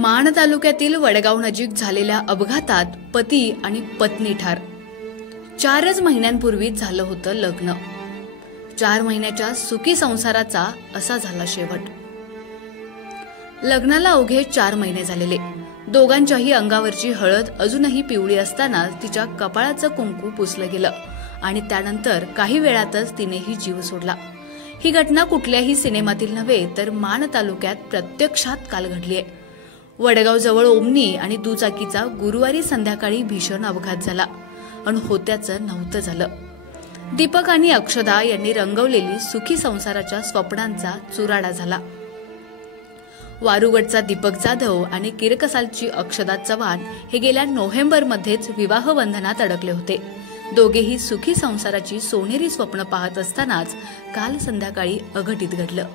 माण तालुक्यातील वडगाव नजीक झालेल्या अपघातात पती आणि पत्नी ठार। 4 महिन्यांपूर्वी झालं होतं लग्न। 4 महिन्याच्या सुखी संसाराचा असा झाला शेवट। लग्नाला अवघे 4 महिने झालेले। दोघांच्याही अंगावरची हळद अजूनही पिवळी असताना तिच्या कपाळाचं कुंकू पुसलं गेलं आणि त्यानंतर काही वेळातच तिनेही जीव सोडला। ही घटना कुठल्याही सिनेमातील नव्हे तर माण तालुक्यात प्रत्यक्षात काल घडलीय। वडगाव जवळ ओमनी आणि दुचाकीचा गुरुवारी संध्याकाळी भीषण अपघात झाला आणि होत्याचं नव्हतं झालं। दीपक आणि अक्षदा यांनी रंगवलेली सुखी संसाराच्या स्वप्नांचा चुराडा झाला। वारुगडचा दीपक जाधव आणि किरकसालची अक्षदा चव्हाण हे गेल्या नोव्हेंबरमध्येच विवाह बंधनात अडकले होते। दोघेही सुखी संसाराची सोनेरी स्वप्न पाहत असतानाच काल संध्याकाळी अघटित घडलं।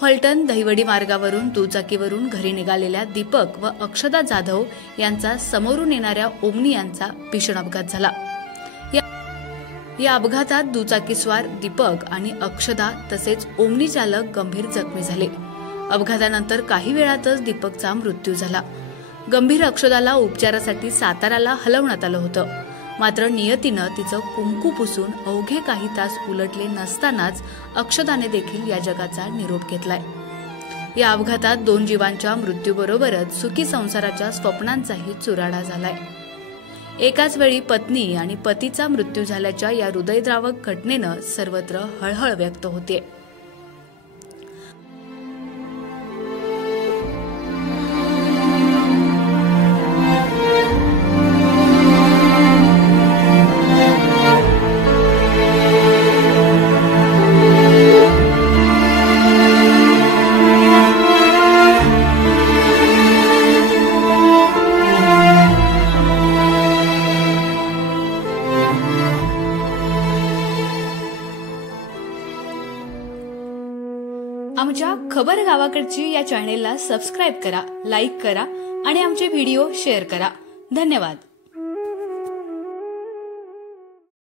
फलटण दहिवडी मार्गावरून दुचाकीवरून घरी निघालेल्या दीपक व अक्षदा जाधव यांचा समोरून येणाऱ्या ओमनी यांचा भीषण अपघात झाला। या अपघातात दुचाकीस्वार दीपक आणि अक्षदा तसेच ओमनी चालक गंभीर जखमी झाले। अपघातानंतर काही वेळातच दीपकचा मृत्यू झाला। गंभीर अक्षदाला उपचारासाठी साताराला हलवण्यात आलं होतं। मात्र नियतीनं तिचं कुंकू पुसून अवघे काही तास उलटले नसतानाच अक्षदाने देखील या जगाचा निरोप घेतलाय। या अपघातात 2 जीवांच्या मृत्यूबरोबरच सुखी संसाराच्या स्वप्नांचाही चुराडा झालाय। एकाच वेळी पत्नी आणि पतीचा मृत्यू झाल्याच्या या हृदयद्रावक घटनेनं सर्वत्र हळहळ व्यक्त होते। आमच्या खबर गावाकडची या चॅनेलला सबस्क्राइब करा, लाईक करा आणि आमचे व्हिडिओ शेअर करा। धन्यवाद।